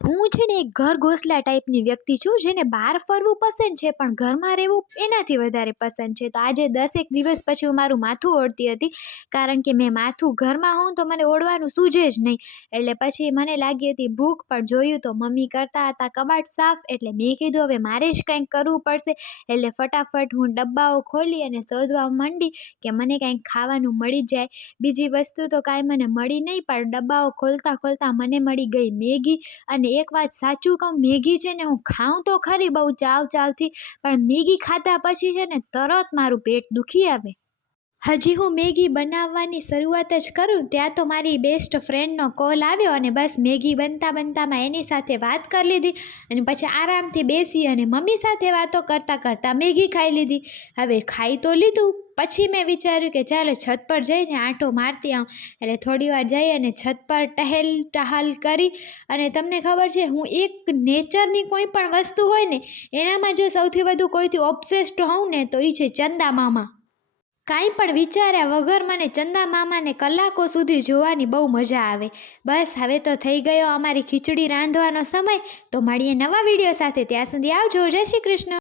હું છે ને એક ઘર ઘોસલા ટાઈપની વ્યક્તિ છું, જેને બહાર ફરવું પસંદ છે, પણ ઘરમાં રહેવું એનાથી વધારે પસંદ છે. તો આજે દસેક દિવસ પછી હું મારું માથું ઓળતી હતી, કારણ કે મેં માથું ઘરમાં હોઉં તો મને ઓળવાનું સૂઝે જ નહીં. એટલે પછી મને લાગી હતી, ભૂખ પણ જોયું તો મમ્મી કરતા હતા કબાટ સાફ, એટલે મેં કીધું, હવે મારે જ કંઈક કરવું પડશે. એટલે ફટાફટ હું ડબ્બાઓ ખોલી અને શોધવા માંડી કે મને કંઈક ખાવાનું મળી જાય. બીજી વસ્તુ તો કાંઈ મને મળી નહીં, પણ ડબ્બાઓ ખોલતા ખોલતા મને મળી ગઈ મેગી અને એક વાત સાચું કહું, મેગી છે ને હું ખાઉં તો ખરી બહુ ચાવ ચાવથી પણ મેગી ખાધા પછી છે ને તરત મારું પેટ દુખી આવે. હજી હું મેગી બનાવવાની શરૂઆત જ કરું ત્યાં તો મારી બેસ્ટ ફ્રેન્ડનો કોલ આવ્યો અને બસ મેગી બનતા બનતામાં એની સાથે વાત કરી લીધી અને પછી આરામથી બેસી અને મમ્મી સાથે વાતો કરતાં કરતાં મેગી ખાઈ લીધી. હવે ખાઈ તો લીધું, પછી મેં વિચાર્યું કે ચાલો છત પર જઈને આંટો મારતી આવું. એટલે થોડી વાર જઈ અને છત પર ટહેલ ટહાલ કરી અને તમને ખબર છે, હું એક નેચરની કોઈ પણ વસ્તુ હોય ને, એનામાં જો સૌથી વધુ કોઈથી ઓબ્સેસ્ડ હોઉં ને તો એ છે ચંદા મામા. કાંઈ પણ વિચાર્યા વગર મને ચંદા મામાને કલાકો સુધી જોવાની બહુ મજા આવે. બસ, હવે તો થઈ ગયો અમારી ખીચડી રાંધવાનો સમય. તો મળીએ નવા વીડિયો સાથે. ત્યાં સુધી આવજો. જય શ્રી કૃષ્ણ.